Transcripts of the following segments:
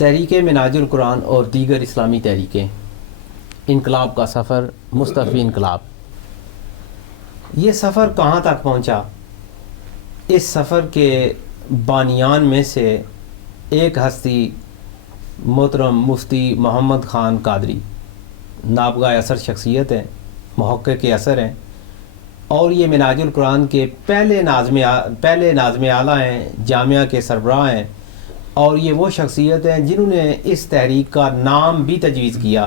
تحریک منہاج القرآن اور دیگر اسلامی تحریکیں، انقلاب کا سفر، مصطفی انقلاب، یہ سفر کہاں تک پہنچا؟ اس سفر کے بانیان میں سے ایک ہستی محترم مفتی محمد خان قادری نابغہ اثر شخصیت ہیں، محقق اثر ہیں، اور یہ منہاج القرآن کے پہلے ناظم اعلیٰ ہیں، جامعہ کے سربراہ ہیں، اور یہ وہ شخصیت ہیں جنہوں نے اس تحریک کا نام بھی تجویز کیا۔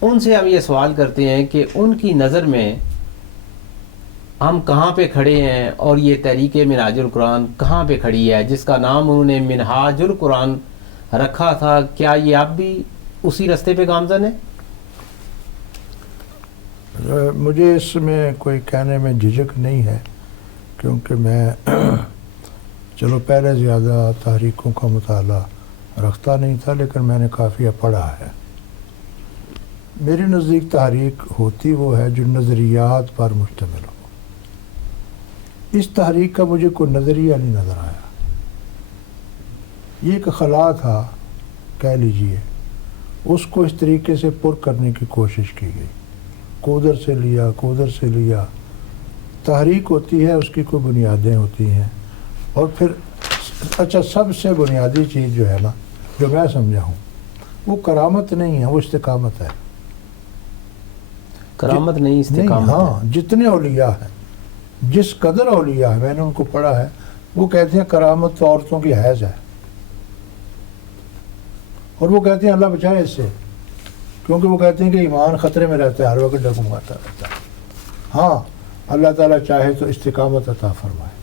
ان سے ہم یہ سوال کرتے ہیں کہ ان کی نظر میں ہم کہاں پہ کھڑے ہیں اور یہ تحریک منہاج القرآن کہاں پہ کھڑی ہے، جس کا نام انہوں نے منہاج القرآن رکھا تھا؟ کیا یہ اب بھی اسی رستے پہ گامزن ہے؟ مجھے اس میں کوئی کہنے میں جھجک نہیں ہے، کیونکہ میں چلو پہلے زیادہ تحریکوں کا مطالعہ رکھتا نہیں تھا، لیکن میں نے کافی پڑھا ہے۔ میرے نزدیک تحریک ہوتی وہ ہے جو نظریات پر مشتمل ہو۔ اس تحریک کا مجھے کوئی نظریہ نہیں نظر آیا، یہ ایک خلا تھا کہہ لیجئے، اس کو اس طریقے سے پر کرنے کی کوشش کی گئی، کودر سے لیا۔ تحریک ہوتی ہے، اس کی کوئی بنیادیں ہوتی ہیں، اور پھر اچھا سب سے بنیادی چیز جو ہے نا، جو میں سمجھا ہوں، وہ کرامت نہیں ہے، وہ استقامت ہے۔ کرامت نہیں، استقامت ہے۔ ہاں، جتنے اولیاء ہیں، جس قدر اولیاء ہے، میں نے ان کو پڑھا ہے، وہ کہتے ہیں کرامت تو عورتوں کی حیض ہے، اور وہ کہتے ہیں اللہ بچائے اس سے، کیونکہ وہ کہتے ہیں کہ ایمان خطرے میں رہتا ہے، ہر وقت ڈگمگاتا رہتا ہے۔ ہاں، اللہ تعالیٰ چاہے تو استقامت عطا فرمائے،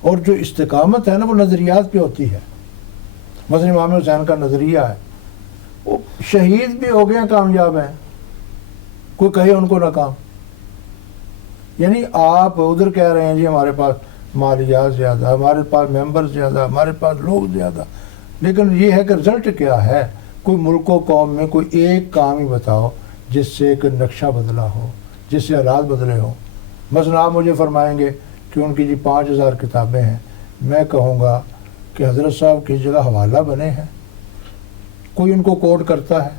اور جو استقامت ہے نا، وہ نظریات پہ ہوتی ہے۔ مثلا امام حسین کا نظریہ ہے، وہ شہید بھی ہو گئے ہیں، کامیاب ہیں، کوئی کہے ان کو ناکام۔ یعنی آپ ادھر کہہ رہے ہیں جی ہمارے پاس مالیات زیادہ، ہمارے پاس ممبر زیادہ، ہمارے پاس لوگ زیادہ، لیکن یہ ہے کہ رزلٹ کیا ہے؟ کوئی ملک و قوم میں کوئی ایک کام ہی بتاؤ جس سے ایک نقشہ بدلا ہو، جس سے حالات بدلے ہوں۔ مثلا آپ مجھے فرمائیں گے کہ ان کی جی 5000 کتابیں ہیں، میں کہوں گا کہ حضرت صاحب کی جگہ حوالہ بنے ہیں، کوئی ان کو کوٹ کرتا ہے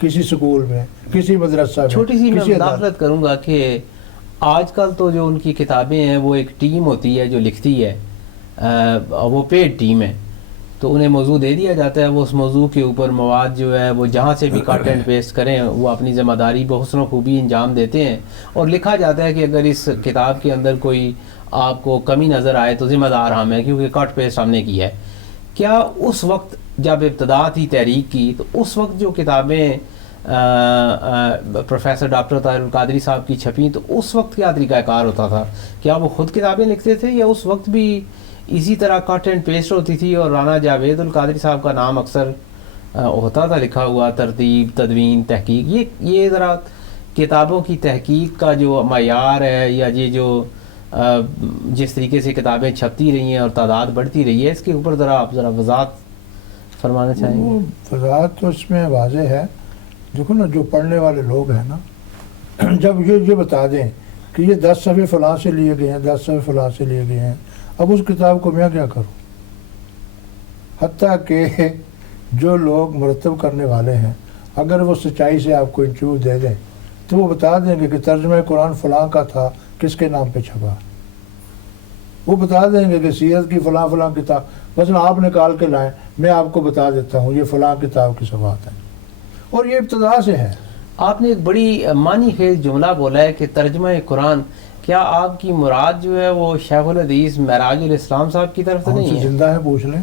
کسی سکول میں، کسی مدرسہ میں، چھوٹی سی میں کسی مداخلت کروں گا کہ آج کل تو جو ان کی کتابیں ہیں وہ ایک ٹیم ہوتی ہے جو لکھتی ہے، وہ پیڈ ٹیم ہے، تو انہیں موضوع دے دیا جاتا ہے، وہ اس موضوع کے اوپر مواد جو ہے وہ جہاں سے بھی کاٹ اینڈ پیسٹ کریں، وہ اپنی ذمہ داری بحسن و خوبی انجام دیتے ہیں، اور لکھا جاتا ہے کہ اگر اس کتاب کے اندر کوئی آپ کو کمی نظر آئے تو ذمہ دار ہم ہیں، کیونکہ کٹ پیسٹ ہم نے کی ہے۔ کیا اس وقت جب ابتدا تھی تحریک کی، تو اس وقت جو کتابیں پروفیسر ڈاکٹر طاہر القادری صاحب کی چھپیں، تو اس وقت کیا طریقہ کار ہوتا تھا؟ کیا وہ خود کتابیں لکھتے تھے، یا اس وقت بھی اسی طرح کٹ اینڈ پیسٹ ہوتی تھی اور رانا جاوید القادری صاحب کا نام اکثر ہوتا تھا لکھا ہوا، ترتیب، تدوین، تحقیق؟ یہ ذرا کتابوں کی تحقیق کا جو معیار ہے، یا یہ جو جس طریقے سے کتابیں چھپتی رہی ہیں اور تعداد بڑھتی رہی ہے، اس کے اوپر آپ ذرا وضاحت فرمانا چاہیں گے؟ وضاحت تو اس میں واضح ہے۔ دیکھو نا، جو پڑھنے والے لوگ ہیں نا، جب یہ بتا دیں کہ یہ 10 صفحے فلاں سے لیے گئے ہیں، 10 صفحے فلاں سے لیے گئے ہیں، اب اس کتاب کو میں کیا کروں؟ حتیٰ کہ جو لوگ مرتب کرنے والے ہیں، اگر وہ سچائی سے آپ کو انٹرویو دے دیں تو وہ بتا دیں گے کہ ترجمہ قرآن فلاں کا تھا، کس کے نام پہ چھپا۔ وہ بتا دیں گے کہ سیرت کی فلاں فلاں کتاب، مثلا آپ نکال کے لائیں، میں آپ کو بتا دیتا ہوں یہ فلاں کتاب کی صفحات ہیں، اور یہ ابتدا سے ہے۔ آپ نے ایک بڑی معنی خیز جملہ بولا ہے کہ ترجمہ قرآن، کیا آپ کی مراد جو ہے وہ شیخ الحدیث معراج الاسلام صاحب کی طرف سے نہیں ہے؟ زندہ ہے، پوچھ لیں،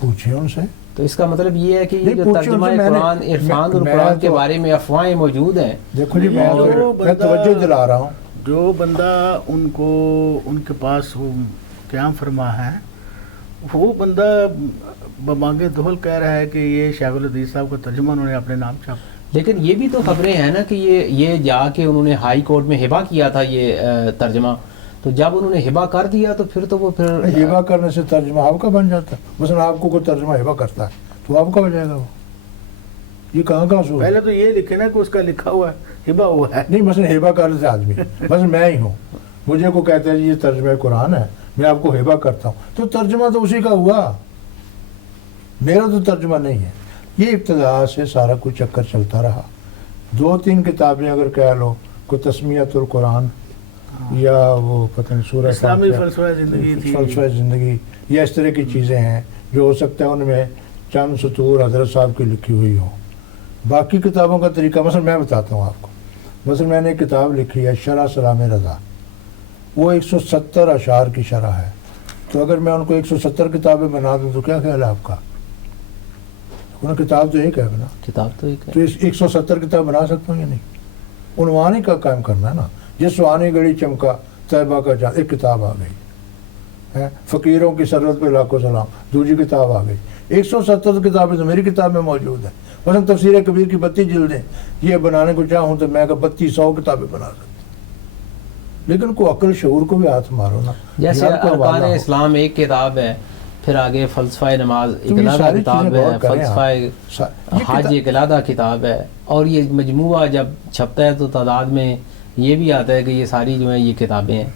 پوچھیں ان سے۔ تو اس کا مطلب یہ ہے کہ یہ جو ترجمہ قرآن، عرفان القرآن کے بارے میں افواہیں موجود ہیں۔ دیکھو جی، میں توجہ دلا رہا ہوں، جو بندہ ان کے پاس وہ قیام فرما ہے، وہ بندہ بمانگے دہل کہہ رہا ہے کہ یہ شیخ الحدیث صاحب کا ترجمہ انہوں نے اپنے نام چھاپا۔ لیکن یہ بھی تو خبریں ہیں نا کہ یہ جا کے انہوں نے ہائی کورٹ میں ہبا کیا تھا یہ ترجمہ، تو جب انہوں نے ہبا کر دیا تو پھر ہبا کرنے سے ترجمہ آپ کا بن جاتا ہے۔ مثلا آپ کو کوئی ترجمہ ہبا کرتا ہے تو آپ کا ہو جائے گا، وہ یہ کہاں کا اصول ہے؟ پہلے تو یہ لکھے نا کہ اس کا لکھا ہوا ہے، ہبا ہوا ہے۔ نہیں، مثلا ہبا کر لیتے آدمی، مثلا میں ہی ہوں، مجھے کو کہتے ہیں جی یہ ترجمہ قرآن ہے، میں آپ کو ہبا کرتا ہوں، تو ترجمہ تو اسی کا ہوا، میرا تو ترجمہ نہیں ہے. یہ ابتدا سے سارا کچھ چکر چلتا رہا. 2-3 کتابیں اگر کہہ لو، کوئی تسمیت القرآن یا وہ پتہ نہیں سورہ اسلامی فاتحہ، فلسفہ زندگی تھی، فلسفہ زندگی، یا اس طرح کی چیزیں ہیں جو ہو سکتا ہے ان میں چند سطور حضرت صاحب کی لکھی ہوئی ہوں. باقی کتابوں کا طریقہ مثلا میں بتاتا ہوں آپ کو. مثلا میں نے ایک کتاب لکھی ہے شرح سلام رضا، وہ 170 اشعار کی شرح ہے. تو اگر میں ان کو 170 کتابیں بنا دوں تو کیا خیال ہے آپ کا؟ انہیں کتاب تو ایک ہے نا، کتاب تو ایک تو ہے. 170 کتاب بنا سکتا ہوں یا نہیں؟ عنوان ہی کا قائم کرنا ہے نا. جس سوانی گڑی چمکا طیبہ کا جان، ایک کتاب آ گئی. فقیروں کی سرحد پہ لاکھوں سلام، دوسری کتاب آ گئی. 170 کتابیں تو میری کتاب میں موجود ہیں. مثلا تفسیر کبیر کی 32 جلدیں، یہ بنانے کو چاہوں تو میں 3200 کتابیں بنا سکتا ہوں. لیکن کو عقل شعور کو بھی ہاتھ مارو نا. جیسے یار کو ارکان حوالہ ہو. اسلام ایک کتاب ہے، پھر آگے فلسفہ نماز ایک تو یہ علیحدہ ساری کتاب چیزیں ہے، غور کریں فلسفہ یہ حج کتاب- ایک علیحدہ کتاب ہے، اور یہ مجموعہ جب چھپتا ہے تو تعداد میں یہ بھی آتا ہے کہ یہ ساری جو ہیں یہ کتابیں ہیں.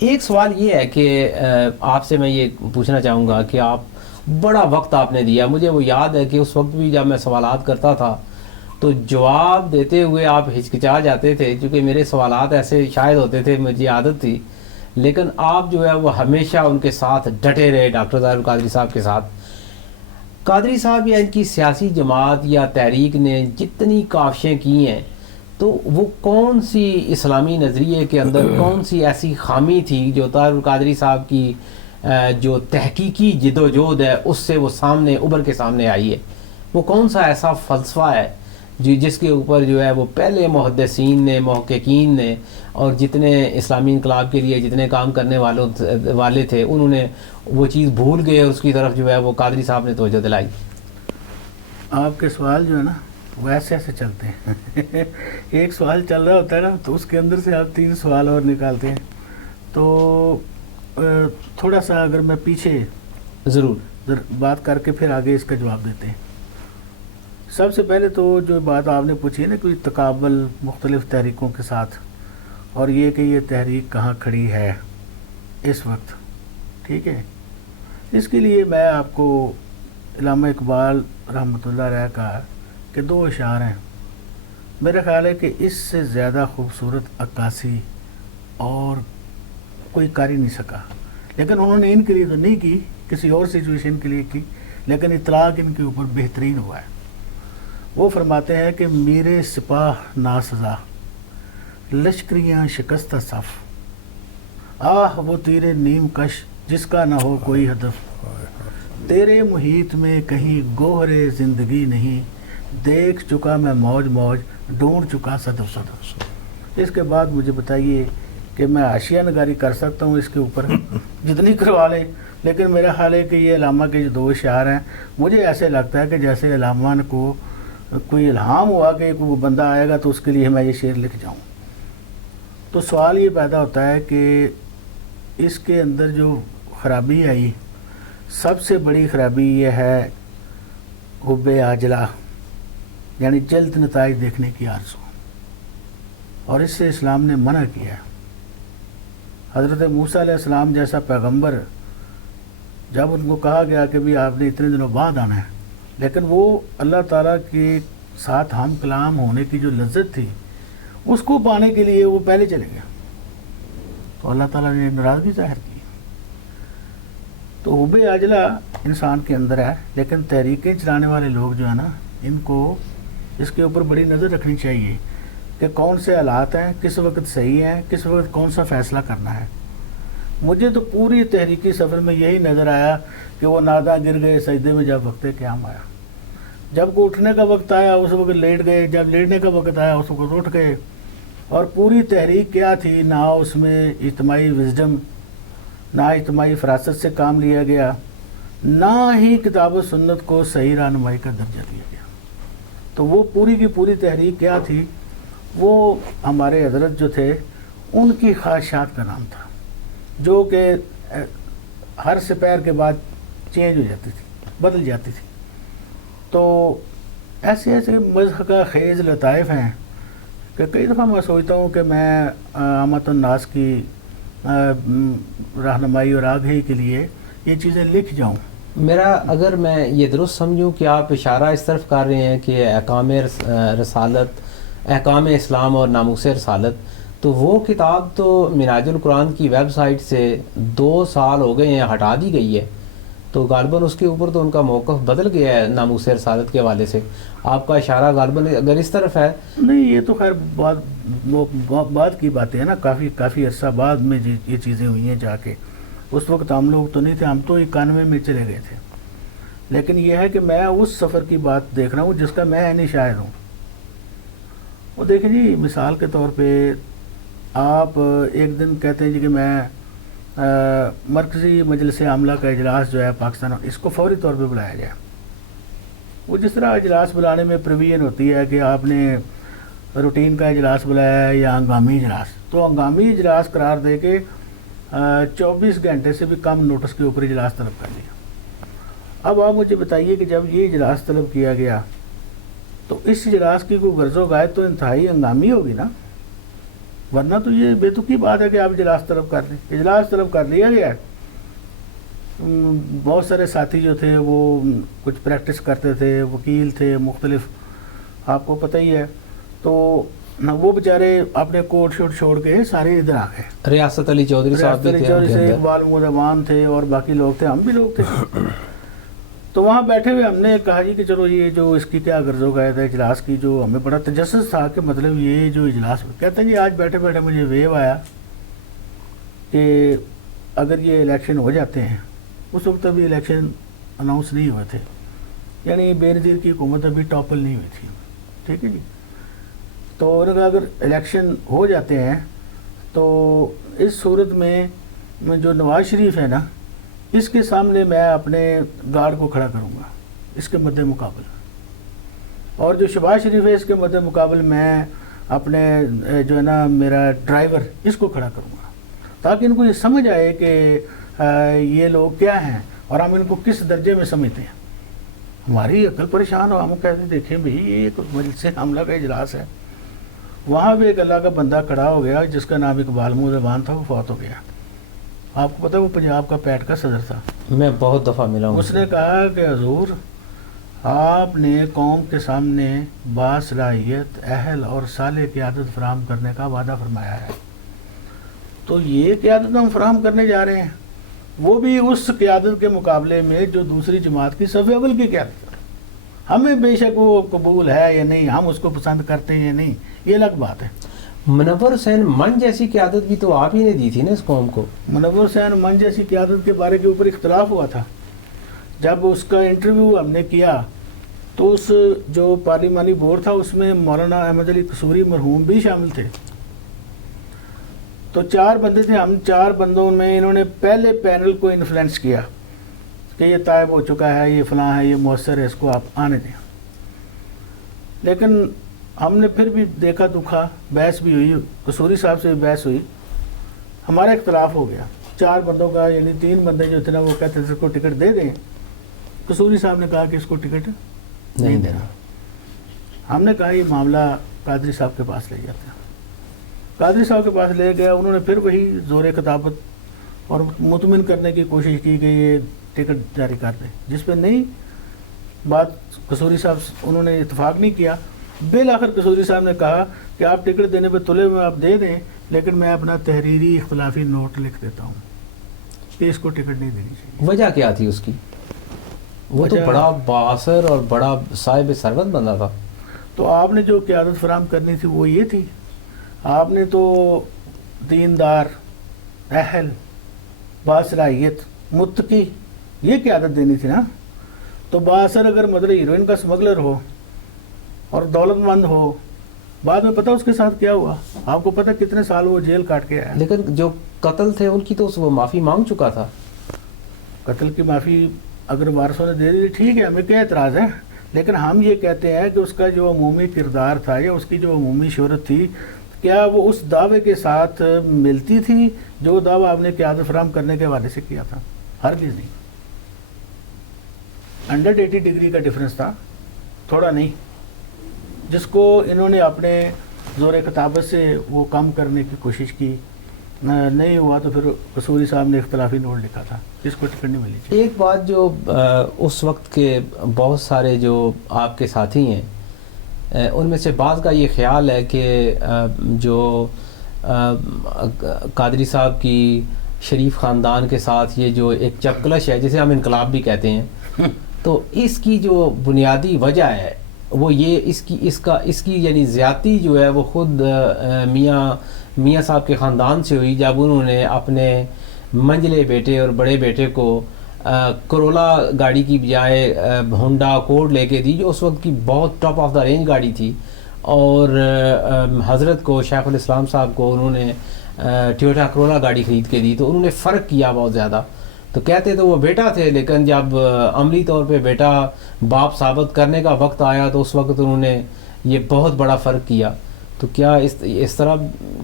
ایک سوال یہ ہے کہ آپ سے میں یہ پوچھنا چاہوں گا کہ آپ بڑا وقت آپ نے دیا. مجھے وہ یاد ہے کہ اس وقت بھی جب میں سوالات کرتا تھا تو جواب دیتے ہوئے آپ ہچکچا جاتے تھے، چونکہ میرے سوالات ایسے شاید ہوتے تھے، مجھے عادت تھی. لیکن آپ جو ہے وہ ہمیشہ ان کے ساتھ ڈٹے رہے، ڈاکٹر ظاہر القادری صاحب کے ساتھ. قادری صاحب یا ان کی سیاسی جماعت یا تحریک نے جتنی کاوشیں کی ہیں تو وہ کون سی اسلامی نظریے کے اندر کون سی ایسی خامی تھی جو طاہر القادری صاحب کی جو تحقیقی جد و جہد ہے اس سے وہ سامنے ابھر کے سامنے آئی ہے؟ وہ کون سا ایسا فلسفہ ہے جس کے اوپر جو ہے وہ پہلے محدثین نے، محققین نے، اور جتنے اسلامی انقلاب کے لیے جتنے کام کرنے والے تھے انہوں نے وہ چیز بھول گئے اور اس کی طرف جو ہے وہ قادری صاحب نے توجہ دلائی؟ آپ کے سوال جو ہے نا وہ ایسے ایسے چلتے ہیں. ایک سوال چل رہا ہوتا ہے نا تو اس کے اندر سے آپ 3 سوال اور نکالتے ہیں. تو تھوڑا سا اگر میں پیچھے ضرور بات کر کے پھر آگے اس کا جواب دیتے ہیں. سب سے پہلے تو جو بات آپ نے پوچھی ہے نا کوئی تقابل مختلف تحریکوں کے ساتھ، اور یہ کہ یہ تحریک کہاں کھڑی ہے اس وقت، ٹھیک ہے. اس کے لیے میں آپ کو علامہ اقبال رحمۃ اللہ علیہ کا کہ 2 اشعار ہیں، میرا خیال ہے کہ اس سے زیادہ خوبصورت عکاسی اور کوئی کر ہی نہیں سکا. لیکن انہوں نے ان کے لیے تو نہیں کی، کسی اور سچویشن کے لیے کی، لیکن اطلاق ان کے اوپر بہترین ہوا ہے. وہ فرماتے ہیں کہ میرے سپاہ ناسزا لشکریاں شکستہ صف، آہ وہ تیرے نیم کش جس کا نہ ہو کوئی ہدف، تیرے محیط میں کہیں گوہرے زندگی نہیں، دیکھ چکا میں موج موج ڈھونڈ چکا صدف صدف. اس کے بعد مجھے بتائیے کہ میں حاشیہ نگاری کر سکتا ہوں اس کے اوپر جتنی کروا لیں، لیکن میرا خیال ہے کہ یہ علامہ کے جو 2 اشعار ہیں مجھے ایسے لگتا ہے کہ جیسے علامہ کو کوئی الہام ہوا کہ کوئی بندہ آئے گا تو اس کے لیے میں یہ شعر لکھ جاؤں. تو سوال یہ پیدا ہوتا ہے کہ اس کے اندر جو خرابی آئی، سب سے بڑی خرابی یہ ہے حب عاجلہ، یعنی جلد نتائج دیکھنے کی آرزو، اور اس سے اسلام نے منع کیا ہے. حضرت موسیٰ علیہ السلام جیسا پیغمبر جب ان کو کہا گیا کہ بھی آپ نے اتنے دنوں بعد آنا ہے، لیکن وہ اللہ تعالیٰ کے ساتھ ہم کلام ہونے کی جو لذت تھی اس کو پانے کے لیے وہ پہلے چلے گئے، تو اللہ تعالیٰ نے ناراضگی ظاہر کی. تو حب عاجلہ انسان کے اندر ہے، لیکن تحریکیں چلانے والے لوگ جو ہیں نا ان کو اس کے اوپر بڑی نظر رکھنی چاہیے کہ کون سے حالات ہیں، کس وقت صحیح ہیں، کس وقت کون سا فیصلہ کرنا ہے. مجھے تو پوری تحریکی سفر میں یہی نظر آیا کہ وہ نادا گر گئے سجدے میں جب وقت قیام آیا، جب کو اٹھنے کا وقت آیا اس وقت لیٹ گئے، جب لیٹنے کا وقت آیا اس وقت اٹھ گئے. اور پوری تحریک کیا تھی؟ نہ اس میں اجتماعی وزڈم، نہ اجتماعی فراست سے کام لیا گیا، نہ ہی کتاب و سنت کو صحیح رہنمائی کا درجہ دیا گیا. تو وہ پوری کی پوری تحریک کیا تھی؟ وہ ہمارے حضرت جو تھے ان کی خواہشات کا نام تھا، جو کہ ہر سپیر کے بعد چینج ہو جاتی تھی، بدل جاتی تھی. تو ایسے ایسے مضحکہ خیز لطائف ہیں کہ کئی دفعہ میں سوچتا ہوں کہ میں عامت الناس کی رہنمائی اور آگہی کے لیے یہ چیزیں لکھ جاؤں، میرا اگر میں یہ درست سمجھوں کہ آپ اشارہ اس طرف کر رہے ہیں کہ احکام رسالت، احکام اسلام اور ناموس رسالت، تو وہ کتاب تو منہاج القرآن کی ویب سائٹ سے 2 سال ہو گئے ہیں، ہٹا دی گئی ہے، تو غالباً اس کے اوپر تو ان کا موقف بدل گیا ہے ناموس رسالت کے حوالے سے. آپ کا اشارہ غالباً اگر اس طرف ہے. نہیں، یہ تو خیر بعد کی باتیں ہیں نا، کافی عرصہ بعد میں یہ چیزیں ہوئی ہیں جا کے. اس وقت ہم لوگ تو نہیں تھے، ہم تو 91 میں چلے گئے تھے. لیکن یہ ہے کہ میں اس سفر کی بات دیکھ رہا ہوں جس کا میں عینی شاہد ہوں. وہ دیکھیں جی، مثال کے طور پہ آپ ایک دن کہتے ہیں جی کہ میں مرکزی مجلس عاملہ کا اجلاس جو ہے پاکستان، اس کو فوری طور پہ بلایا جائے. وہ جس طرح اجلاس بلانے میں پرویژن ہوتی ہے کہ آپ نے روٹین کا اجلاس بلایا ہے یا ہنگامی اجلاس، تو ہنگامی اجلاس قرار دے کے 24 گھنٹے سے بھی کم نوٹس کے اوپر اجلاس طلب کر لیا. اب آپ مجھے بتائیے کہ جب یہ اجلاس طلب کیا گیا تو اس اجلاس کی کوئی غرض و غایت تو انتہائی ہنگامی ہوگی نا، ورنہ تو یہ بے تکی بات ہے کہ آپ اجلاس طلب کر لیں. اجلاس طلب کر لیا گیا. بہت سارے ساتھی جو تھے وہ کچھ پریکٹس کرتے تھے، وکیل تھے مختلف، آپ کو پتہ ہی ہے، تو وہ بیچارے اپنے کوٹ شوٹ چھوڑ کے سارے ادھر آ گئے. ریاست علی چودھری صاحب بھی تھے، اقبال محمود امان تھے اور باقی لوگ تھے، ہم بھی لوگ تھے. تو وہاں بیٹھے ہوئے ہم نے کہا جی کہ چلو یہ جو اس کی کیا غرض و غایت ہے اجلاس کی، جو ہمیں بڑا تجسس تھا کہ مطلب یہ جو اجلاس کہتے ہیں جی آج بیٹھے بیٹھے مجھے ویو آیا کہ اگر یہ الیکشن ہو جاتے ہیں، اس وقت ابھی الیکشن اناؤنس نہیں ہوئے تھے، یعنی بے نظیر کی حکومت ابھی ٹاپل نہیں ہوئی تھی، ٹھیک ہے جی. تو اگر الیکشن ہو جاتے ہیں تو اس صورت میں جو نواز شریف ہے نا، اس کے سامنے میں اپنے گارڈ کو کھڑا کروں گا اس کے مد مقابل، اور جو شہباز شریف ہے اس کے مد مقابل میں اپنے جو ہے نا میرا ڈرائیور اس کو کھڑا کروں گا، تاکہ ان کو یہ سمجھ آئے کہ یہ لوگ کیا ہیں اور ہم ان کو کس درجے میں سمجھتے ہیں. ہماری عقل پریشان ہو، ہم کہتے ہیں دیکھیں بھئی یہ ایک مجلس عاملہ کا اجلاس ہے. وہاں بھی ایک اللہ کا بندہ کھڑا ہو گیا جس کا نام اقبال محمود امان تھا، وہ فوت ہو گیا. آپ کو پتہ ہے وہ پنجاب کا پیٹ کا صدر تھا. میں بہت دفعہ ملا ہوں. اس نے کہا کہ حضور آپ نے قوم کے سامنے باصلاحیت اہل اور صالح قیادت فراہم کرنے کا وعدہ فرمایا ہے، تو یہ قیادت ہم فراہم کرنے جا رہے ہیں، وہ بھی اس قیادت کے مقابلے میں جو دوسری جماعت کی صف اول کی قیادت. ہمیں بے شک وہ قبول ہے یا نہیں، ہم اس کو پسند کرتے ہیں یا نہیں، یہ الگ بات ہے. منور حسین من جیسی قیادت بھی تو آپ ہی نے دی تھی نا اس قوم کو. منور حسین من جیسی قیادت کے بارے کے اوپر اختلاف ہوا تھا. جب اس کا انٹرویو ہم نے کیا تو اس جو پارلیمانی بورڈ تھا اس میں مولانا احمد علی قصوری مرحوم بھی شامل تھے. تو 4 بندے تھے، ہم 4 بندوں میں انہوں نے پہلے پینل کو انفلوئنس کیا کہ یہ طائب ہو چکا ہے، یہ فلاں ہے، یہ مؤثر ہے، اس کو آپ آنے دیں. لیکن ہم نے پھر بھی دیکھا دکھا، بحث بھی ہوئی، قصوری صاحب سے بھی بحث ہوئی، ہمارا اختلاف ہو گیا 4 بندوں کا، یعنی 3 بندے جو تھے نا وہ کہتے تھے اس کو ٹکٹ دے دیں. قصوری صاحب نے کہا کہ اس کو ٹکٹ نہیں دینا. ہم نے کہا یہ معاملہ قادری صاحب کے پاس لے جاتے ہیں. قادری صاحب کے پاس لے گیا، انہوں نے پھر وہی زور خطابت اور مطمئن کرنے کی کوشش کی کہ یہ ٹکٹ جاری کر دیں، جس پہ نہیں بات قصوری صاحب انہوں نے اتفاق نہیں کیا. بالآخر قصوری صاحب نے کہا کہ آپ ٹکٹ دینے پہ تلے ہوئے آپ دے دیں، لیکن میں اپنا تحریری اختلافی نوٹ لکھ دیتا ہوں کہ اس کو ٹکٹ نہیں دینی چاہیے. وجہ کیا تھی اس کی؟ وہ تو بڑا بااثر اور بڑا صاحب ثروت بندہ تھا. تو آپ نے جو قیادت فراہم کرنی تھی وہ یہ تھی، آپ نے تو دیندار، اہل، باصلاحیت، متقی یہ قیادت دینی تھی نا. تو بااثر اگر مطلب ہیروئن کا اسمگلر ہو اور دولت مند ہو، بعد میں پتہ اس کے ساتھ کیا ہوا؟ آپ کو پتہ کتنے سال وہ جیل کاٹ کے آیا. لیکن جو قتل تھے ان کی تو وہ معافی مانگ چکا تھا. قتل کی معافی اگر وارثوں نے دے دی ٹھیک ہے، ہمیں کیا اعتراض ہے، لیکن ہم یہ کہتے ہیں کہ اس کا جو عمومی کردار تھا یا اس کی جو عمومی شہرت تھی، کیا وہ اس دعوے کے ساتھ ملتی تھی جو دعویٰ آپ نے قیادت فراہم کرنے کے حوالے سے کیا تھا؟ ہرگز نہیں. 180 ڈگری کا ڈفرنس تھا، تھوڑا نہیں، جس کو انہوں نے اپنے زور خطابت سے وہ کم کرنے کی کوشش کی نہیں ہوا تو پھر قصوری صاحب نے اختلافی نوٹ لکھا تھا جس کو ٹکٹ نہیں ملی تھی. ایک بات جو اس وقت کے بہت سارے جو آپ کے ساتھی ہیں ان میں سے بعض کا یہ خیال ہے کہ جو قادری صاحب کی شریف خاندان کے ساتھ یہ جو ایک چپکلش ہے جسے ہم انقلاب بھی کہتے ہیں، تو اس کی جو بنیادی وجہ ہے وہ یہ اس کی یعنی زیادتی جو ہے وہ خود میاں صاحب کے خاندان سے ہوئی جب انہوں نے اپنے منجلے بیٹے اور بڑے بیٹے کو کرولا گاڑی کی بجائے ہونڈا اکورڈ لے کے دی جو اس وقت کی بہت ٹاپ آف دا رینج گاڑی تھی، اور حضرت کو شیخ الاسلام صاحب کو انہوں نے ٹویوٹا کرولا گاڑی خرید کے دی. تو انہوں نے فرق کیا بہت زیادہ. تو کہتے تو وہ بیٹا تھے، لیکن جب عملی طور پہ بیٹا باپ ثابت کرنے کا وقت آیا تو اس وقت انہوں نے یہ بہت بڑا فرق کیا. تو کیا اس طرح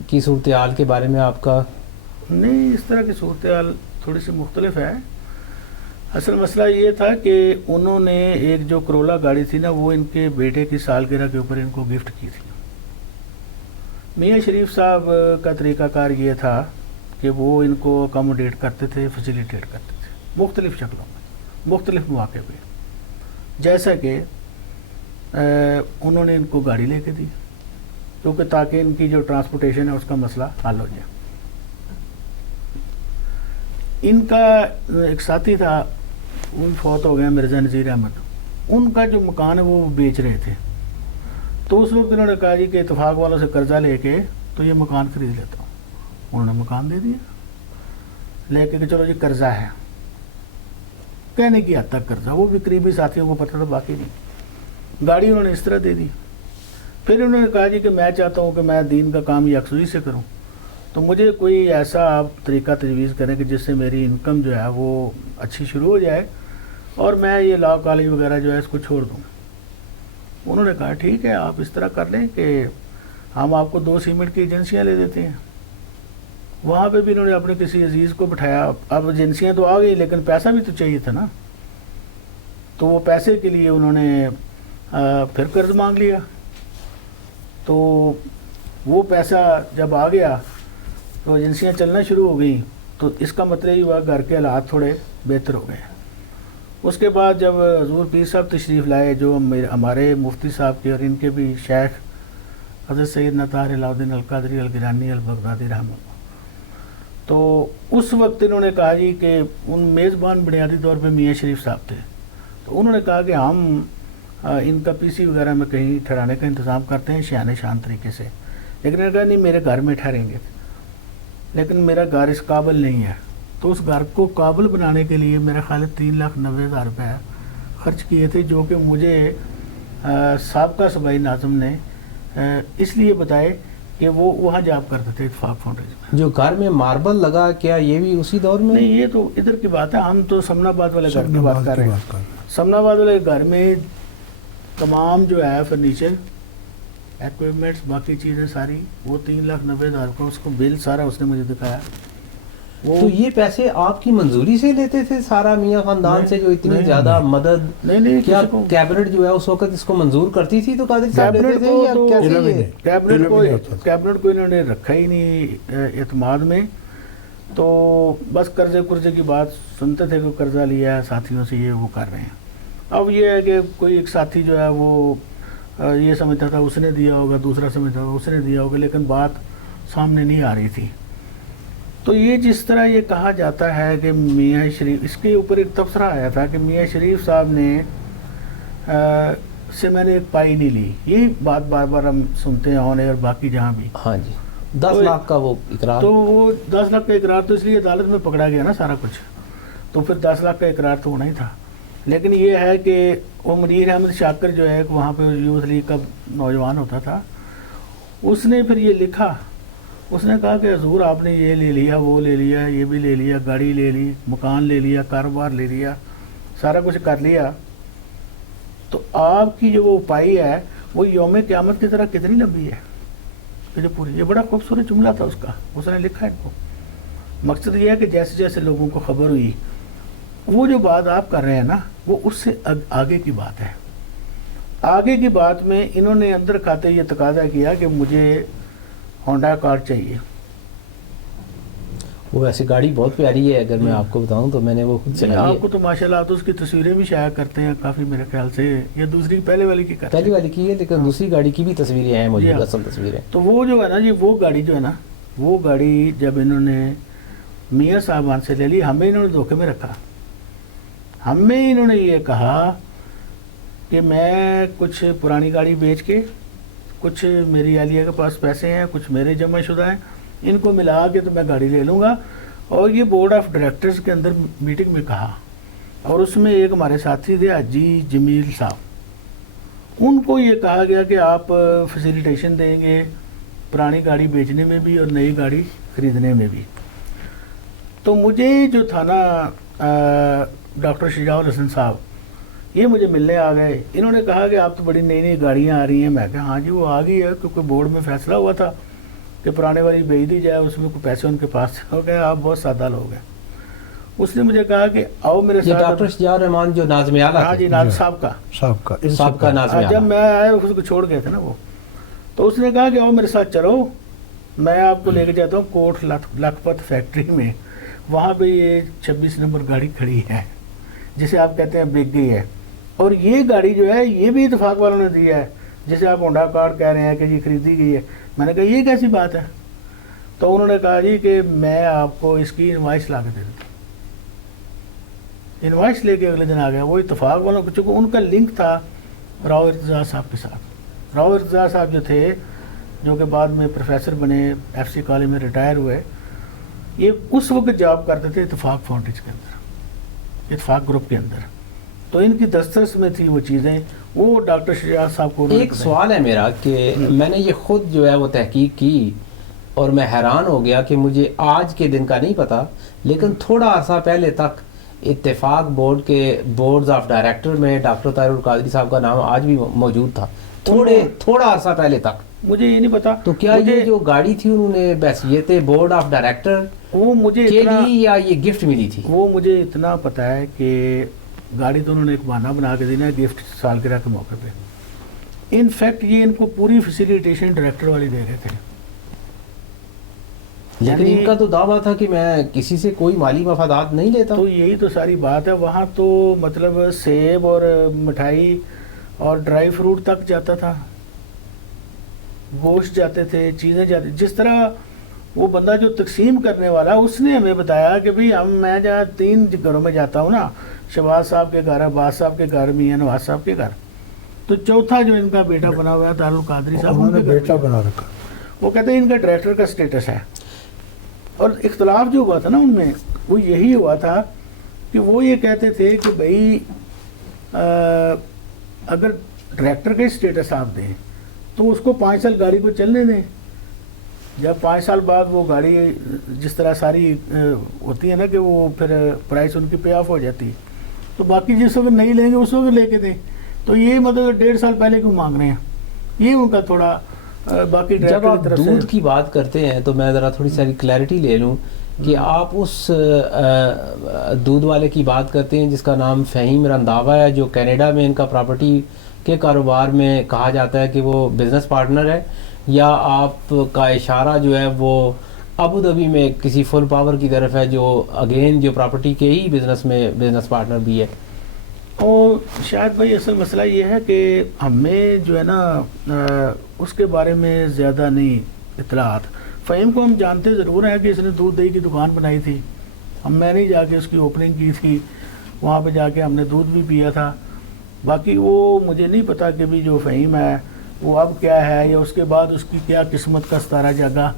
کی صورتحال کے بارے میں آپ کا؟ نہیں، اس طرح کی صورتحال تھوڑی سی مختلف ہے. اصل مسئلہ یہ تھا کہ انہوں نے ایک جو کرولا گاڑی تھی نا وہ ان کے بیٹے کی سالگرہ کے اوپر ان کو گفٹ کی تھی. میاں شریف صاحب کا طریقہ کار یہ تھا کہ وہ ان کو اکاموڈیٹ کرتے تھے، فیسیلیٹیٹ کرتے تھے مختلف شکلوں میں، مختلف مواقع پہ. جیسا کہ انہوں نے ان کو گاڑی لے کے دی کیونکہ تاکہ ان کی جو ٹرانسپورٹیشن ہے اس کا مسئلہ حل ہو جائے. ان کا ایک ساتھی تھا، ان فوت ہو گیا، مرزا نذیر احمد. ان کا جو مکان ہے وہ بیچ رہے تھے. تو اس وقت انہوں نے کہا جی کہ اتفاق والوں سے قرضہ لے کے تو یہ مکان خرید لیتا ہوں. انہوں نے مکان دے دیا لے کے کہ چلو جی قرضہ ہے، کہنے کی حد تک قرضہ، وہ بھی قریبی ساتھیوں کو پتہ تھا، باقی نہیں. گاڑی انہوں نے اس طرح دے دی. پھر انہوں نے کہا جی کہ میں چاہتا ہوں کہ میں دین کا کام یکسوئی سے کروں، تو مجھے کوئی ایسا آپ طریقہ تجویز کریں کہ جس سے میری انکم جو ہے وہ اچھی شروع ہو جائے اور میں یہ لا کالج وغیرہ جو ہے اس کو چھوڑ دوں. انہوں نے کہا ٹھیک ہے، آپ اس طرح کر لیں کہ ہم آپ کو 2 سیمنٹ کی ایجنسیاں لے دیتے ہیں. وہاں پہ بھی انہوں نے اپنے کسی عزیز کو بٹھایا. اب ایجنسیاں تو آ گئی لیکن پیسہ بھی تو چاہیے تھا نا. تو وہ پیسے کے لیے انہوں نے پھر قرض مانگ لیا. تو وہ پیسہ جب آ گیا تو ایجنسیاں چلنا شروع ہو گئیں. تو اس کا مطلب یہ ہوا گھر کے حالات تھوڑے بہتر ہو گئے. اس کے بعد جب حضور پیر صاحب تشریف لائے جو ہمارے مفتی صاحب کے اور ان کے بھی شیخ حضرت سیدنا طاہر علاؤ الدین القادری الگیلانی البغدادی رحمہ اللہ، تو اس وقت انہوں نے کہا جی کہ ان میزبان بنیادی طور پہ میاں شریف صاحب تھے. تو انہوں نے کہا کہ ہم ان کا پی سی وغیرہ میں کہیں ٹھہرانے کا انتظام کرتے ہیں شان طریقے سے. لیکن انہوں نے کہا نہیں میرے گھر میں ٹھہریں گے، لیکن میرا گھر اس قابل نہیں ہے. تو اس گھر کو قابل بنانے کے لیے میرا خیال ہے 3,90,000 روپے خرچ کیے تھے، جو کہ مجھے سابقہ صوبائی ناظم نے اس لیے بتائے کہ وہ وہاں جاب کرتے تھے اتفاق فاؤنڈیشن. جو گھر میں ماربل لگا کیا یہ بھی اسی دور میں؟ نہیں، یہ تو ادھر کی بات ہے. ہم تو سمنا آباد والے گھر کی بات کر رہے ہیں. سمنا آباد والے گھر میں تمام جو ہے فرنیچر، ایکوپمنٹس، باقی چیزیں ساری، وہ 3,90,000 کا اس کو بل سارا اس نے مجھے دکھایا. تو یہ پیسے آپ کی منظوری سے لیتے تھے سارا میاں خاندان سے جو اتنی زیادہ مدد؟ نہیں، کیا کیبنٹ جو ہے اس وقت اس کو منظور کرتی تھی؟ تو قادری صاحب لیتے تھے یا کیسے؟ کیبنٹ کو انہوں نے رکھا ہی نہیں اعتماد میں. تو بس قرضے کی بات سنتے تھے کہ قرضہ لیا ہے ساتھیوں سے، یہ وہ کر رہے ہیں. اب یہ ہے کہ کوئی ایک ساتھی جو ہے وہ یہ سمجھتا تھا اس نے دیا ہوگا، دوسرا سمجھتا تھا اس نے دیا ہوگا، لیکن بات سامنے نہیں آ رہی تھی. تو یہ جس طرح یہ کہا جاتا ہے کہ میاں شریف، اس کے اوپر ایک تبصرہ آیا تھا کہ میاں شریف صاحب نے سے میں نے ایک پائی نہیں لی. یہ بات بار بار ہم سنتے ہیں اور باقی جہاں بھی. ہاں جی، 10 لاکھ کا وہ اقرار. تو وہ 10 لاکھ کا اقرار تو اس لیے عدالت میں پکڑا گیا نا سارا کچھ. تو پھر 10 لاکھ کا اقرار تو ہونا ہی تھا. لیکن یہ ہے کہ وہ منیر احمد شاکر جو ہے وہاں پہ یوتھ لیگ کا نوجوان ہوتا تھا، اس نے پھر یہ لکھا. اس نے کہا کہ حضور آپ نے یہ لے لیا، وہ لے لیا، یہ بھی لے لیا، گاڑی لے لی، مکان لے لیا، کاروبار لے لیا، سارا کچھ کر لیا، تو آپ کی جو وہ پائی ہے وہ یوم قیامت کی طرح کتنی لمبی ہے. یہ پوری، یہ بڑا خوبصورت جملہ تھا اس کا، اس نے لکھا ہے ان کو. مقصد یہ ہے کہ جیسے جیسے لوگوں کو خبر ہوئی، وہ جو بات آپ کر رہے ہیں نا وہ اس سے آگے کی بات ہے. آگے کی بات میں انہوں نے اندر کھاتے یہ تقاضا کیا کہ مجھے ہونڈا کار چاہیے. وہ ویسے گاڑی بہت پیاری ہے، اگر میں آپ کو بتاؤں تو میں نے وہ خود چلائی آپ ہے. کو تو ماشاءاللہ آپ تو اس کی تصویریں بھی شائع کرتے ہیں کافی میرے خیال سے، یا دوسری پہلے والی کی کرتے پہلی ہیں؟ والی کی ہے، لیکن دوسری گاڑی کی بھی تصویریں ہیں جی موجود، ہاں. اصل تصویریں. تو وہ جو ہے نا جی، وہ گاڑی جو ہے نا، وہ گاڑی جب انہوں نے میاں صاحبان سے لے لی، ہمیں انہوں نے دھوکے میں رکھا. ہمیں انہوں نے یہ کہا کہ میں کچھ پرانی گاڑی بیچ کے، کچھ میری اہلیہ کے پاس پیسے ہیں، کچھ میرے جمع شدہ ہیں، ان کو ملا کے تو میں گاڑی لے لوں گا. اور یہ بورڈ آف ڈائریکٹرز کے اندر میٹنگ میں کہا، اور اس میں ایک ہمارے ساتھی تھے حاجی جمیل صاحب، ان کو یہ کہا گیا کہ آپ فیسیلیٹیشن دیں گے پرانی گاڑی بیچنے میں بھی اور نئی گاڑی خریدنے میں بھی. تو مجھے جو تھا نا ڈاکٹر شجاع الحسن صاحب، یہ مجھے ملنے آ گئے. انہوں نے کہا کہ آپ تو بڑی نئی نئی گاڑیاں آ رہی ہیں. میں کہا ہاں جی وہ آ گئی ہے، کیونکہ بورڈ میں فیصلہ ہوا تھا کہ پرانے والی بیچ دی جائے، اس میں کوئی پیسے ان کے پاس ہو گئے. آپ بہت سادہ لوگ ہیں. اس نے مجھے کہا کہ آؤ میرے یہ ساتھ. ڈاکٹر شجاع الرحمان جو ناظم اعلیٰ ہاں تھے، جی، ناز صاحب کا، صاحب کا ناظم جب اعلیٰ. میں آیا اس کو چھوڑ گئے تھے نا وہ، تو اس نے کہا کہ آؤ میرے ساتھ چلو، میں آپ کو لے کے جاتا ہوں کوٹ لکھپت فیکٹری میں. وہاں پہ یہ 26 نمبر گاڑی کھڑی ہے جسے آپ کہتے ہیں بک گئی ہے. اور یہ گاڑی جو ہے یہ بھی اتفاق والوں نے دی ہے، جسے آپ ہونڈا کارڈ کہہ رہے ہیں کہ یہ خریدی گئی ہے. میں نے کہا یہ کیسی بات ہے؟ تو انہوں نے کہا جی کہ میں آپ کو اس کی انوائس لا کے دے دوں. انوائس لے کے اگلے دن آ گیا. وہ اتفاق والوں کو، چونکہ ان کا لنک تھا راؤ ارتضیٰ صاحب کے ساتھ. راؤ ارتضیٰ صاحب جو تھے، جو کہ بعد میں پروفیسر بنے، ایف سی کالج میں ریٹائر ہوئے، یہ اس وقت جاب کرتے تھے اتفاق فاؤنڈیج کے اندر، اتفاق گروپ کے اندر. تو ان کی دسترس میں تھی وہ چیزیں. وہ ڈاکٹر شجاع صاحب کو ایک سوال ہے میرا کہ میں نے یہ خود جو ہے وہ تحقیق کی اور میں حیران ہو گیا کہ مجھے آج کے دن کا نہیں پتا، لیکن تھوڑا عرصہ پہلے تک اتفاق بورڈ کے بورڈز آف ڈائریکٹر میں ڈاکٹر طاہر القادری صاحب کا نام آج بھی موجود تھا، تھوڑا عرصہ پہلے تک. مجھے یہ نہیں پتا. تو کیا یہ جو گاڑی تھی انہوں نے بحیثیت بورڈ آف ڈائریکٹر وہ مجھے کے لیے یا یہ گفٹ ملی تھی؟ وہ مجھے اتنا پتا ہے کہ گاڑی تو انہوں نے ایک بہانہ بنا کے دینا ہے گفٹ سالگرہ کے موقع پہ. ان فیکٹ یہ ان کو پوری فیسیلیٹیشن ڈائریکٹر والی دے رہے تھے. لیکن ان کا تو دعویٰ تھا کہ میں کسی سے کوئی مالی مفادات نہیں لیتا. تو یہی تو ساری بات ہے. وہاں تو مطلب سیب اور مٹھائی اور ڈرائی فروٹ تک جاتا تھا، گوشت جاتے تھے، چیزیں جاتی. جس طرح وہ بندہ جو تقسیم کرنے والا، اس نے ہمیں بتایا کہ بھئی میں جہاں 3 گھروں میں جاتا ہوں نا، شہباز صاحب کے گھر، عباس صاحب کے گھر، میاں نواز صاحب کے گھر، تو چوتھا جو ان کا بیٹا بنا ہوا ہے طاہر القادری صاحب، انہوں نے بیٹا بنا رکھا. وہ کہتے ہیں ان کا ڈائریکٹر کا سٹیٹس ہے. اور اختلاف جو ہوا تھا نا ان میں، وہ یہی ہوا تھا کہ وہ یہ کہتے تھے کہ بھئی اگر ڈائریکٹر کا سٹیٹس آپ دیں تو اس کو 5 سال گاڑی کو چلنے دیں. جب 5 سال بعد وہ گاڑی جس طرح ساری ہوتی ہے نا کہ وہ پھر پرائس ان کی پے آف ہو جاتی، تو باقی جس وقت نہیں لیں گے اس وقت لے کے دیں. تو یہ مطلب 1.5 سال پہلے کیوں مانگ رہے ہیں؟ یہ ان کا تھوڑا باقی جب آپ دودھ کی بات کرتے ہیں تو میں ذرا تھوڑی ساری کلیئرٹی لے لوں کہ آپ اس دودھ والے کی بات کرتے ہیں جس کا نام فہیم رنداوا ہے، جو کینیڈا میں ان کا پراپرٹی کے کاروبار میں کہا جاتا ہے کہ وہ بزنس پارٹنر ہے، یا آپ کا اشارہ جو ہے وہ ابو دھابی میں کسی فل پاور کی طرف ہے جو اگین جو پراپرٹی کے ہی بزنس میں بزنس پارٹنر بھی ہے؟ اور شاید بھائی اصل مسئلہ یہ ہے کہ ہمیں جو ہے نا اس کے بارے میں زیادہ نہیں اطلاعات. فہیم کو ہم جانتے ضرور ہیں کہ اس نے دودھ دہی کی دکان بنائی تھی. میں نے جا کے اس کی اوپننگ کی تھی، وہاں پہ جا کے ہم نے دودھ بھی پیا تھا. باقی وہ مجھے نہیں پتا کہ بھی جو فہیم ہے وہ اب کیا ہے، یا اس کے بعد اس کی کیا قسمت کا ستارہ جاگا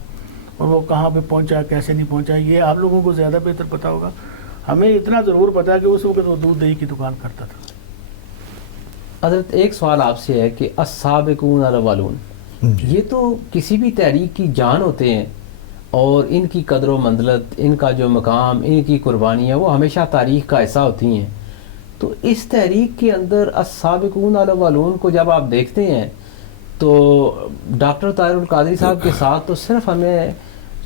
اور وہ کہاں پہ پہنچا، کیسے نہیں پہنچا، یہ آپ لوگوں کو زیادہ بہتر پتا ہوگا. ہمیں اتنا ضرور پتا ہے کہ اس وقت وہ دودھ دہی کی دکان کرتا تھا. حضرت ایک سوال آپ سے ہے کہ السابقون الاولون، یہ تو کسی بھی تحریک کی جان ہوتے ہیں اور ان کی قدر و منزلت، ان کا جو مقام، ان کی قربانیاں وہ ہمیشہ تاریخ کا حصہ ہوتی ہیں. تو اس تحریک کے اندر السابقون الاولون کو جب آپ دیکھتے ہیں تو ڈاکٹر طاہر القادری صاحب کے ساتھ تو صرف ہمیں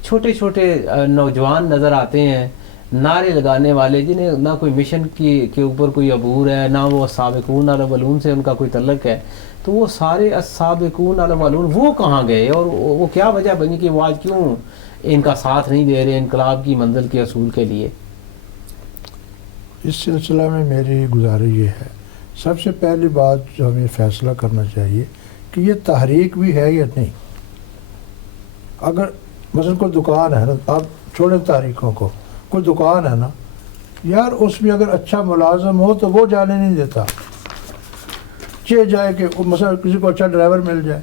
چھوٹے چھوٹے نوجوان نظر آتے ہیں نعرے لگانے والے جنہیں نہ کوئی مشن کے اوپر کوئی عبور ہے، نہ وہ سابقون الاولون سے ان کا کوئی تعلق ہے، تو وہ سارے السابقون الاولون وہ کہاں گئے اور وہ کیا وجہ بنی کہ وہ آج کیوں ان کا ساتھ نہیں دے رہے انقلاب کی منزل کے اصول کے لیے؟ اس سلسلہ میں میری گزارش یہ ہے، سب سے پہلی بات جو ہمیں فیصلہ کرنا چاہیے کہ یہ تحریک بھی ہے یا نہیں۔ اگر مثلا کوئی دکان ہے نا، آپ چھوڑیں تحریکوں کو، کوئی دکان ہے نا یار، اس میں اگر اچھا ملازم ہو تو وہ جانے نہیں دیتا، چاہے جائے کہ مثلا کسی کو اچھا ڈرائیور مل جائے۔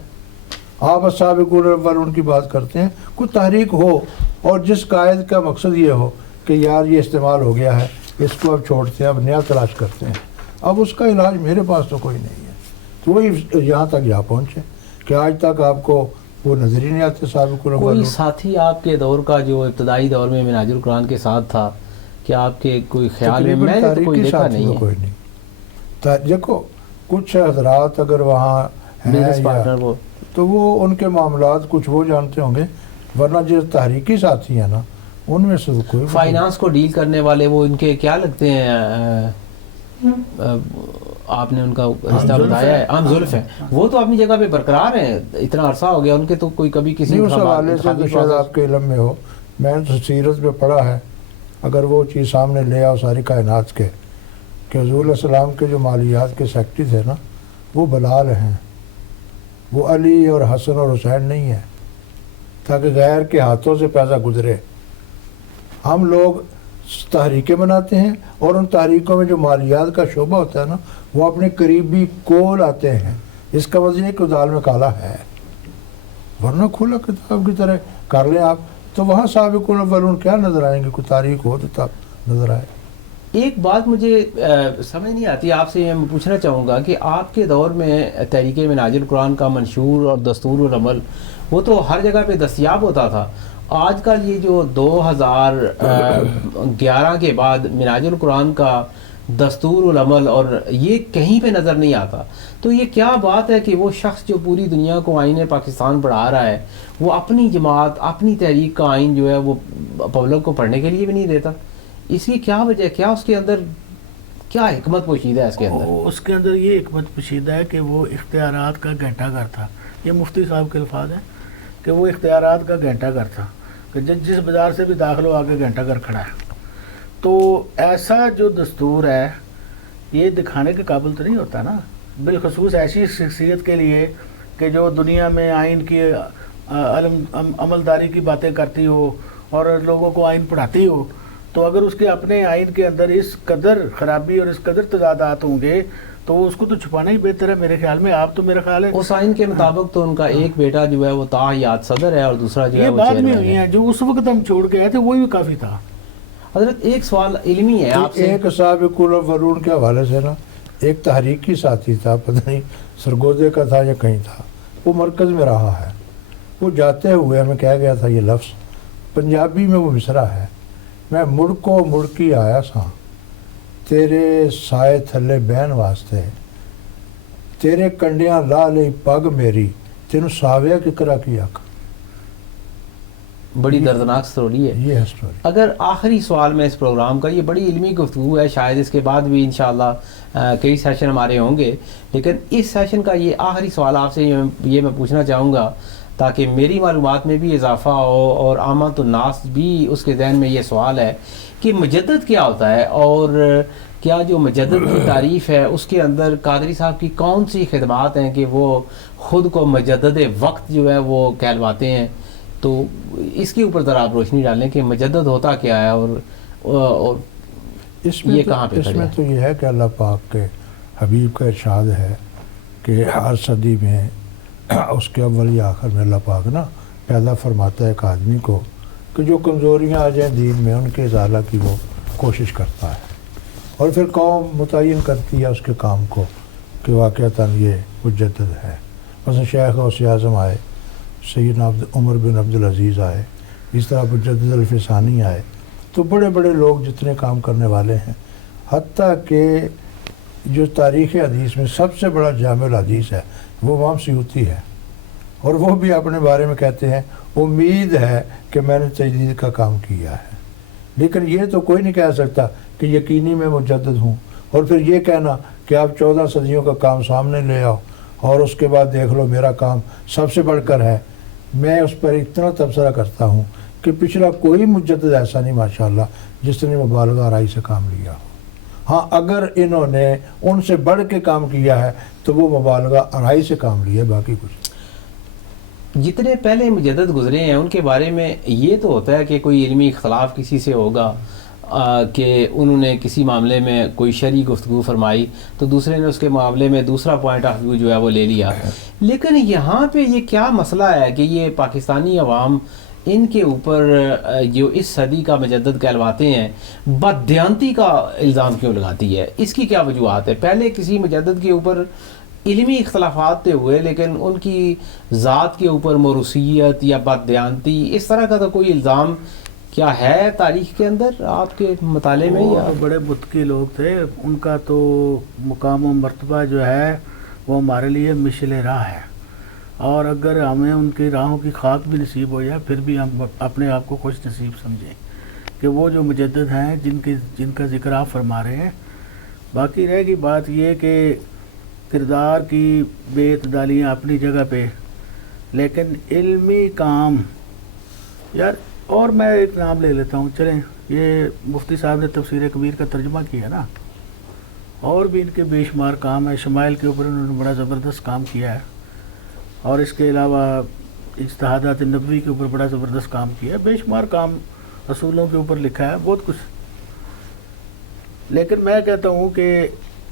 آپ السابقون الاولون کی بات کرتے ہیں، کوئی تحریک ہو اور جس قائد کا مقصد یہ ہو کہ یار یہ استعمال ہو گیا ہے، اس کو اب چھوڑتے ہیں، اب نیا تلاش کرتے ہیں، اب اس کا علاج میرے پاس تو کوئی نہیں ہے، تو وہی یہاں تک جا پہنچے کہ آج تک آپ کو وہ نظر ہی نہیں آتے سابقون کوئی الاولون۔ ساتھی آپ کے دور کا جو ابتدائی دور میں منہاج القرآن کے ساتھ تھا، کہ آپ کے کوئی خیال میں؟ میں نے تو کوئی دیکھا نہیں کوئی نہیں۔ دیکھو کچھ حضرات اگر وہاں ہیں بزنس پارٹنر وہ، تو وہ ان کے معاملات کچھ وہ جانتے ہوں گے، ورنہ جو تحریکی ساتھی ہیں نا ان میں سے کوئی فائنانس کو ڈیل کرنے والے وہ ان کے کیا لگتے ہیں؟ آپ نے ان کا رشتہ بتایا ہے، عام زلف ہے، وہ تو اپنی جگہ پہ برقرار ہیں، اتنا عرصہ ہو گیا ان کے تو کوئی کبھی کسی نہیں، اس حوالے سے تو شاید آپ کے علم میں ہو، میں نے تو سیرت میں پڑھا ہے، اگر وہ چیز سامنے لے آؤ ساری کائنات کے کہ حضور علیہ السلام کے جو مالیات کے سیکٹری تھے نا وہ بلال ہیں، وہ علی اور حسن اور حسین نہیں ہیں، تاکہ غیر کے ہاتھوں سے پیسہ گزرے۔ ہم لوگ تحریکیں بناتے ہیں اور ان تحریکوں میں جو مالیات کا شعبہ ہوتا ہے نا وہ اپنے قریبی کو لاتے ہیں، اس کا مطلب یہ کہ دال میں کالا ہے، ورنہ کھلا کتاب کی طرح کر لیں آپ تو وہاں سابقون الاولون کیا نظر آئیں گے؟ کوئی تاریخ ہو تو تب نظر آئے۔ ایک بات مجھے سمجھ نہیں آتی، آپ سے میں پوچھنا چاہوں گا کہ آپ کے دور میں تحریک منہاج القرآن کا منشور اور دستور العمل وہ تو ہر جگہ پہ دستیاب ہوتا تھا، آج کل یہ جو 2011 کے بعد منہاج القرآن کا دستور العمل اور یہ کہیں پہ نظر نہیں آتا، تو یہ کیا بات ہے کہ وہ شخص جو پوری دنیا کو آئین پاکستان پڑھا رہا ہے وہ اپنی جماعت اپنی تحریک کا آئین جو ہے وہ پبلک کو پڑھنے کے لیے بھی نہیں دیتا؟ اس کی کیا وجہ ہے؟ کیا اس کے اندر کیا حکمت پوشیدہ ہے اس کے اندر؟ اس کے اندر یہ حکمت پوشیدہ ہے کہ وہ اختیارات کا گھنٹہ گھر تھا، یہ مفتی صاحب کے الفاظ ہیں کہ وہ اختیارات کا گھنٹہ گھر تھا، کہ جس بازار سے بھی داخل ہو آگے گھنٹہ گھر کھڑا ہے۔ تو ایسا جو دستور ہے یہ دکھانے کے قابل تو نہیں ہوتا نا، بالخصوص ایسی شخصیت کے لیے کہ جو دنیا میں آئین کی عملداری کی باتیں کرتی ہو اور لوگوں کو آئین پڑھاتی ہو، تو اگر اس کے اپنے آئین کے اندر اس قدر خرابی اور اس قدر تضادات ہوں گے تو اس کو تو چھپانا ہی بہتر ہے میرے خیال میں۔ آپ تو میرا خیال ہے اس آئین کے مطابق تو ان کا ایک بیٹا جو ہے وہ تاحیات صدر ہے اور دوسرا جو ہے یہ وہ بعد میں چیئرمین ہوئی ہے۔ ہیں، جو اس وقت ہم چھوڑ کے آئے تھے وہی بھی کافی تھا۔ حضرت ایک سوال علمی ہے آپ سے، ایک سابقون الاولون کے حوالے سے نا ایک تحریکی ساتھی تھا، پتہ نہیں سرگودے کا تھا یا کہیں تھا، وہ مرکز میں رہا ہے، وہ جاتے ہوئے ہمیں کہہ گیا تھا یہ لفظ، پنجابی میں وہ مصرع ہے، میں مڑکو مڑکی آیا سا تیرے سائے تھلے بہن واسطے، تیرے کنڈیاں لا لئی پگ میری تینوں ساویا ککرا کی اکھ۔ بڑی دردناک سٹوری ہے یہ ہے سٹوری۔ اگر آخری سوال میں اس پروگرام کا، یہ بڑی علمی گفتگو ہے، شاید اس کے بعد بھی انشاءاللہ کئی سیشن ہمارے ہوں گے، لیکن اس سیشن کا یہ آخری سوال آپ سے یہ میں پوچھنا چاہوں گا تاکہ میری معلومات میں بھی اضافہ ہو اور عامت الناس بھی اس کے ذہن میں یہ سوال ہے کہ مجدد کیا ہوتا ہے، اور کیا جو مجدد کی تعریف ہے اس کے اندر قادری صاحب کی کون سی خدمات ہیں کہ وہ خود کو مجدد وقت جو ہے وہ کہلواتے ہیں؟ تو اس کے اوپر ذرا آپ روشنی ڈالیں کہ مجدد ہوتا کیا ہے اور اس میں یہ کہاں پہ اس میں تو یہ ہے کہ اللہ پاک کے حبیب کا ارشاد ہے کہ ہر صدی میں اس کے اول یا آخر میں اللہ پاک نا پیدا فرماتا ہے ایک آدمی کو کہ جو کمزوریاں آ جائیں دین میں ان کے ازالہ کی وہ کوشش کرتا ہے، اور پھر قوم متعین کرتی ہے اس کے کام کو کہ واقعتاً یہ مجدد ہے۔ مثلا شیخ غوث اعظم آئے، سیدنا عمر بن عبدالعزیز آئے، اس طرح مجدد الفسانی آئے، تو بڑے بڑے لوگ جتنے کام کرنے والے ہیں، حتیٰ کہ جو تاریخ حدیث میں سب سے بڑا جامع الحدیث ہے وہ امام سیوطی ہے، اور وہ بھی اپنے بارے میں کہتے ہیں امید ہے کہ میں نے تجدید کا کام کیا ہے، لیکن یہ تو کوئی نہیں کہہ سکتا کہ یقینی میں مجدد ہوں، اور پھر یہ کہنا کہ آپ 14 صدیوں کا کام سامنے لے آؤ اور اس کے بعد دیکھ لو میرا کام سب سے بڑھ کر ہے۔ میں اس پر اتنا تبصرہ کرتا ہوں کہ پچھلا کوئی مجدد ایسا نہیں ماشاءاللہ جس نے مبالغہ آرائی سے کام لیا ہو۔ ہاں اگر انہوں نے ان سے بڑھ کے کام کیا ہے تو وہ مبالغہ آرائی سے کام لیا ہے، باقی کچھ۔ جتنے پہلے مجدد گزرے ہیں ان کے بارے میں یہ تو ہوتا ہے کہ کوئی علمی اختلاف کسی سے ہوگا کہ انہوں نے کسی معاملے میں کوئی شرعی گفتگو فرمائی تو دوسرے نے اس کے معاملے میں دوسرا پوائنٹ آف ویو جو ہے وہ لے لیا، لیکن یہاں پہ یہ کیا مسئلہ ہے کہ یہ پاکستانی عوام ان کے اوپر جو اس صدی کا مجدد کہلواتے ہیں بددیانتی کا الزام کیوں لگاتی ہے؟ اس کی کیا وجوہات ہے؟ پہلے کسی مجدد کے اوپر علمی اختلافات تھے ہوئے لیکن ان کی ذات کے اوپر موروثیت یا بددیانتی اس طرح کا تو کوئی الزام کیا ہے تاریخ کے اندر آپ کے مطالعے میں؟ یا بڑے متقی لوگ تھے، ان کا تو مقام و مرتبہ جو ہے وہ ہمارے لیے مشعل راہ ہے، اور اگر ہمیں ان کی راہوں کی خاک بھی نصیب ہو جائے پھر بھی ہم اپنے آپ کو خوش نصیب سمجھیں کہ وہ جو مجدد ہیں جن کا ذکر آپ فرما رہے ہیں۔ باقی رہ گئی بات یہ کہ کردار کی بے اعتدالیاں اپنی جگہ پہ، لیکن علمی کام یار، اور میں ایک نام لے لیتا ہوں، چلیں یہ مفتی صاحب نے تفسیر کبیر کا ترجمہ کیا نا، اور بھی ان کے بے شمار کام ہے، شمائل کے اوپر انہوں نے بڑا زبردست کام کیا ہے، اور اس کے علاوہ اجتہادات نبوی کے اوپر بڑا زبردست کام کیا ہے، بے شمار کام رسولوں کے اوپر لکھا ہے، بہت کچھ۔ لیکن میں کہتا ہوں کہ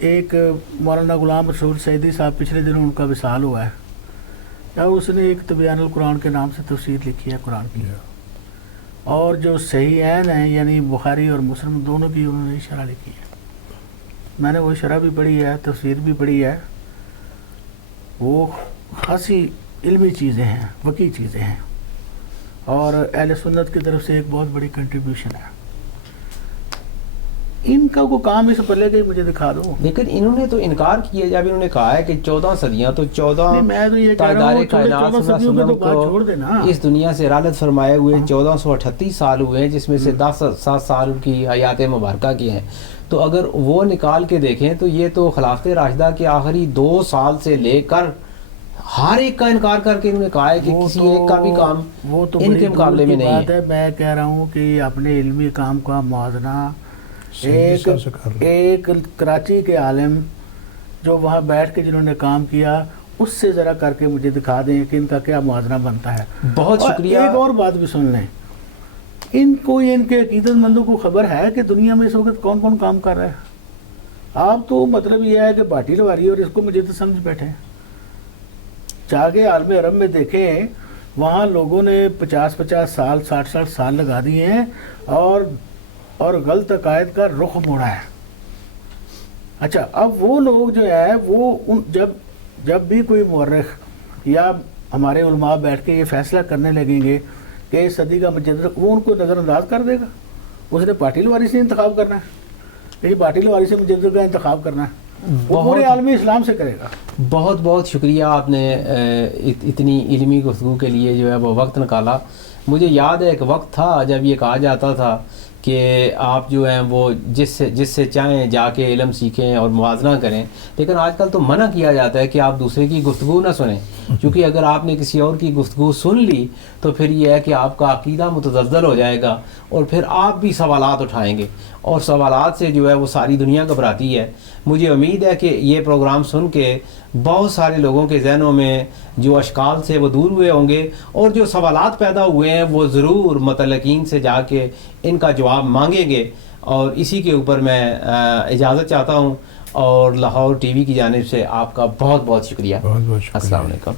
ایک مولانا غلام رسول سعیدی صاحب پچھلے دنوں ان کا وصال ہوا ہے، اس نے ایک تبیان القرآن کے نام سے تفسیر لکھی ہے قرآن کی، اور جو صحیحین ہیں یعنی بخاری اور مسلم دونوں کی انہوں نے شرح لکھی ہے۔ میں نے وہ شرح بھی پڑھی ہے، تفسیر بھی پڑھی ہے، وہ خاصی علمی چیزیں ہیں، وقی چیزیں ہیں، اور اہل سنت کی طرف سے ایک بہت بڑی کنٹریبیوشن ہے۔ ان کا وہ کام اس پلے کے مجھے دکھا دو۔ لیکن انہوں نے تو انکار کیا جب انہوں نے کہا ہے کہ 14 صدیاں تو 14 میں تو یہ کہہ رہا تاجدار ہوں کائنات 14 صلی اللہ صدیوں علیہ کی تو وسلم بات چھوڑ کو دینا، اس دنیا سے رحلت فرمائے ہوئے 1438 سال ہوئے ہیں، جس میں سے 7 سال کی حیات مبارکہ کی ہیں، تو اگر وہ نکال کے دیکھیں تو یہ تو خلافت راشدہ کے آخری 2 سال سے لے کر ہر ایک کا انکار کر کے انہوں نے کہا ہے کہ کسی ایک کا بھی کام وہ تو ان کے مقابلے میں نہیں ہے۔ میں کہہ رہا ہوں کہ اپنے علمی کام کا موازنہ ایک کراچی کے عالم جو وہاں بیٹھ کے جنہوں نے کام کیا اس سے ذرا کر کے مجھے دکھا دیں کہ ان کا کیا موازنہ بنتا ہے۔ بہت شکریہ۔ ایک اور بات بھی سن لیں، ان کو ان کے عقیدت مندوں کو خبر ہے کہ دنیا میں اس وقت کون کون کام کر رہا ہے؟ آپ تو مطلب یہ ہے کہ باٹی لواری اور اس کو مجھے تو سمجھ بیٹھے ہیں۔ جا کے عالم عرب میں دیکھیں، وہاں لوگوں نے 50 سال 60 سال لگا دیے ہیں اور غلط عقائد کا رخ موڑا ہے۔ اچھا، اب وہ لوگ جو ہے وہ جب بھی کوئی مورخ یا ہمارے علماء بیٹھ کے یہ فیصلہ کرنے لگیں گے کہ اس صدی کا مجدد، وہ ان کو نظر انداز کر دے گا۔ اس نے پاٹی لواری سے انتخاب کرنا ہے، یہ پاٹی لواری سے مجدد کا انتخاب کرنا ہے، وہ پورے عالمی اسلام سے کرے گا۔ بہت بہت شکریہ، آپ نے اتنی علمی گفتگو کے لیے جو ہے وہ وقت نکالا۔ مجھے یاد ہے ایک وقت تھا جب یہ کہا جاتا تھا کہ آپ جو ہیں وہ جس سے چاہیں جا کے علم سیکھیں اور موازنہ کریں، لیکن آج کل تو منع کیا جاتا ہے کہ آپ دوسرے کی گفتگو نہ سنیں، کیونکہ اگر آپ نے کسی اور کی گفتگو سن لی تو پھر یہ ہے کہ آپ کا عقیدہ متزلزل ہو جائے گا اور پھر آپ بھی سوالات اٹھائیں گے، اور سوالات سے جو ہے وہ ساری دنیا گھبراتی ہے۔ مجھے امید ہے کہ یہ پروگرام سن کے بہت سارے لوگوں کے ذہنوں میں جو اشکال سے وہ دور ہوئے ہوں گے، اور جو سوالات پیدا ہوئے ہیں وہ ضرور متعلقین سے جا کے ان کا جواب مانگیں گے۔ اور اسی کے اوپر میں اجازت چاہتا ہوں، اور لاہور ٹی وی کی جانب سے آپ کا بہت بہت شکریہ۔ بہت بہت شکریہ۔ السلام علیکم۔